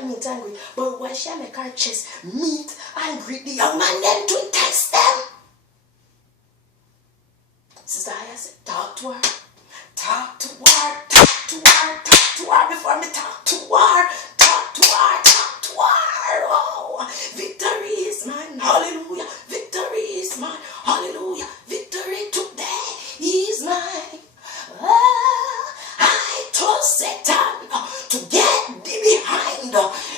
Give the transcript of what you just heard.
can meet and greet. But when she make her chest meet and greet the young man, them to test them. Sister Aya said, talk to her. Talk to her. Talk to her. Talk to her before me talk to her. Talk to her. Talk to her. Oh, victory is mine. Hallelujah. Victory is mine. Hallelujah. Victory today is mine. Oh, I told Satan to get thee behind.